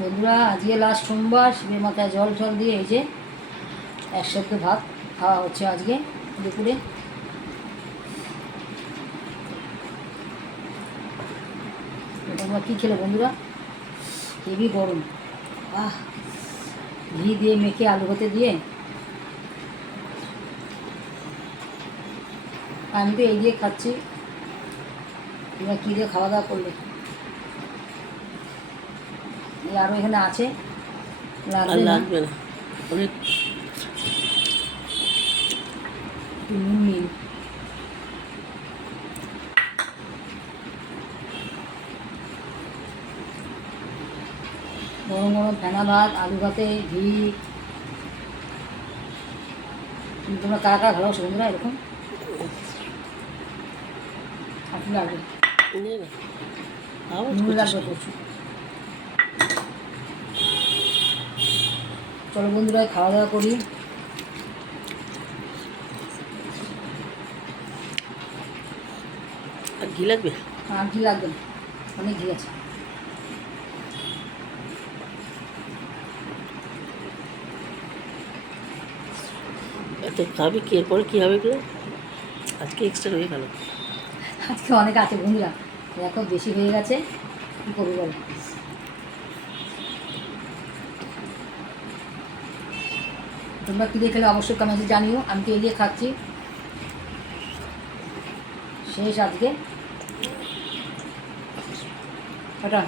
বন্ধুরা, আজকে লাস্ট সোমবার, শিবের মাথায় জল টল দিয়ে এই যে এক সেদ্ধ ভাত খাওয়া হচ্ছে আজকে দুপুরে। তোমরা কী খেলে বন্ধুরা? হেভি গরম, ঘি দিয়ে মেখে আলু ভাতে দিয়ে। আমি তো এই দিয়ে খাচ্ছি। তোমরা কী দিয়ে খাওয়া দাওয়া করলে? আরও এখানে আছে, লাগবে না, অনেক নুন নিন। গরম গরম ফেনা ভাত, আলু ভাতে ঘি। তোমরা কারা কারা ভালোবাসো বন্ধুরা এরকম? আপনি লাগবে, নুন লাগবে প্রচুর। চলো বন্ধুরা, খাওয়া দাওয়া করি। আর ঘি লাগবে? আর ঘি লাগবে না, অনেক ঘি আছে। এত খাবে কি? এরপরে কী হবে এগুলো? আজকে এক্সট্রা হয়ে গেল। আজকে অনেক আছে বন্ধুরা, এখন বেশি হয়ে গেছে, কী করবো বলো? তোমরা কী দিয়ে খেলে অবশ্যই কমেন্টে জানিও। আমি তো এই দিয়ে খাচ্ছি। শেষ আজকে, ওটা